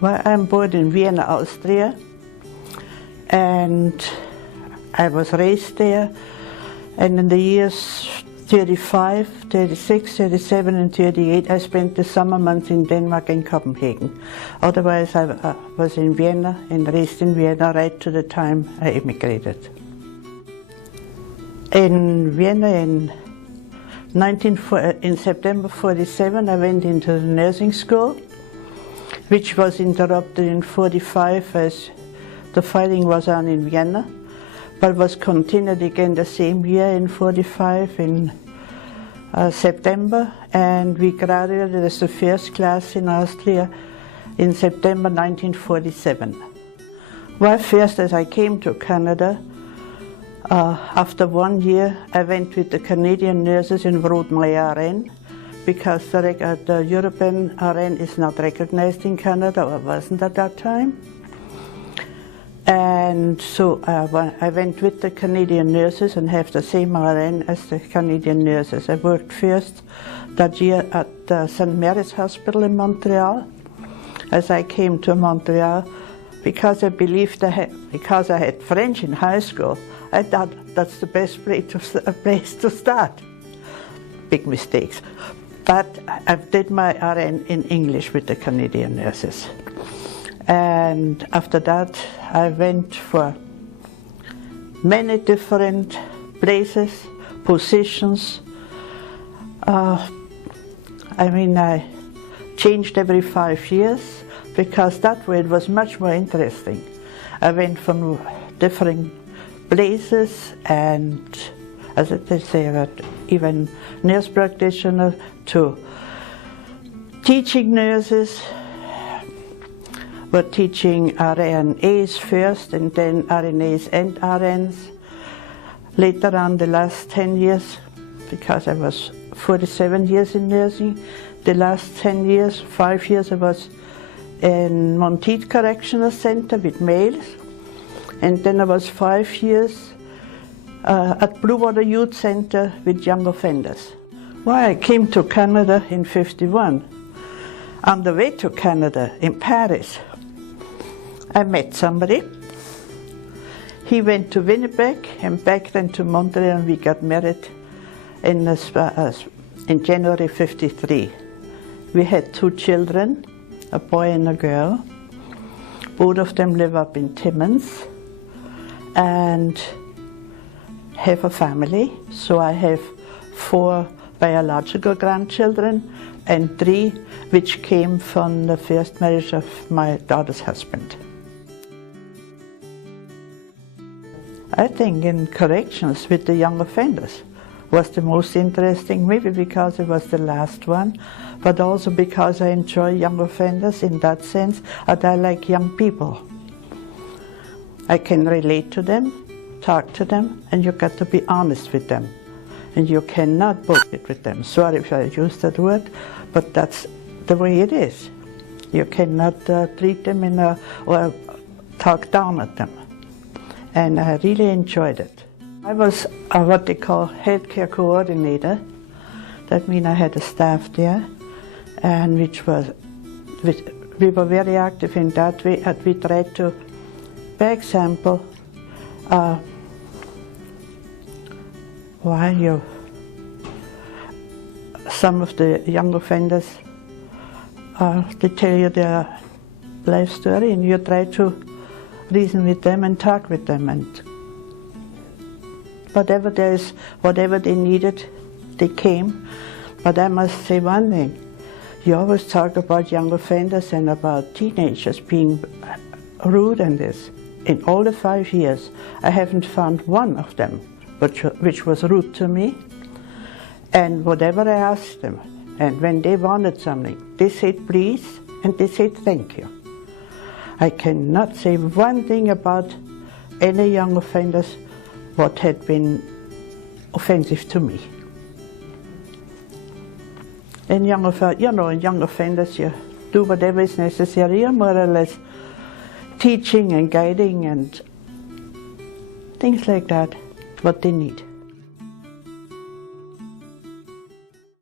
Well, I'm born in Vienna, Austria, and I was raised there. And in the years 35, 36, 37 and 38, I spent the summer months in Denmark and Copenhagen. Otherwise, I was in Vienna and raised in Vienna right to the time I immigrated. In Vienna in September 47, I went into the nursing school, which was interrupted in 45 as the fighting was on in Vienna, but was continued again the same year in 45 in September, and we graduated as the first class in Austria in September 1947. Well, first as I came to Canada, after 1 year I went with the Canadian nurses in Broadmeyer RN, because the European RN is not recognized in Canada, or wasn't at that time. And so I went with the Canadian nurses and have the same RN as the Canadian nurses. I worked first that year at the St. Mary's Hospital in Montreal. As I came to Montreal, because I believed because I had French in high school, I thought that's the best place to start. Big mistakes. But I did my RN in English with the Canadian nurses. And after that, I went for many different places, positions. I changed every 5 years, because that way it was much more interesting. I went from different places, and as they say, even nurse practitioner to teaching nurses. We're teaching RNAs first, and then RNAs and RNs. Later on, the last 10 years, because I was 47 years in nursing, the last 10 years, 5 years I was in Monteith Correctional Center with males, and then I was 5 years at Blue Water Youth Center with young offenders. Well, I came to Canada in '51. On the way to Canada, in Paris, I met somebody. He went to Winnipeg and back then to Montreal, and we got married in January '53. We had 2 children, a boy and a girl. Both of them live up in Timmins and have a family. So I have 4 biological grandchildren and 3 which came from the first marriage of my daughter's husband. I think in corrections with the young offenders was the most interesting, maybe because it was the last one, but also because I enjoy young offenders in that sense, and I like young people. I can relate to them, talk to them, and you got to be honest with them. And you cannot bullshit with them. Sorry if I use that word, but that's the way it is. You cannot treat them or talk down at them. And I really enjoyed it. I was what they call healthcare coordinator. That means I had a staff there, and we were very active in that way, and we tried to, for example, some of the young offenders, they tell you their life story, and you try to reason with them and talk with them, and whatever they needed, they came. But I must say one thing: you always talk about young offenders and about teenagers being rude and this. In all the 5 years, I haven't found one of them which was rude to me. And whatever I asked them, and when they wanted something, they said please, and they said thank you. I cannot say one thing about any young offenders what had been offensive to me. In young offenders, you do whatever is necessary. You're more or less teaching and guiding and things like that, what they need.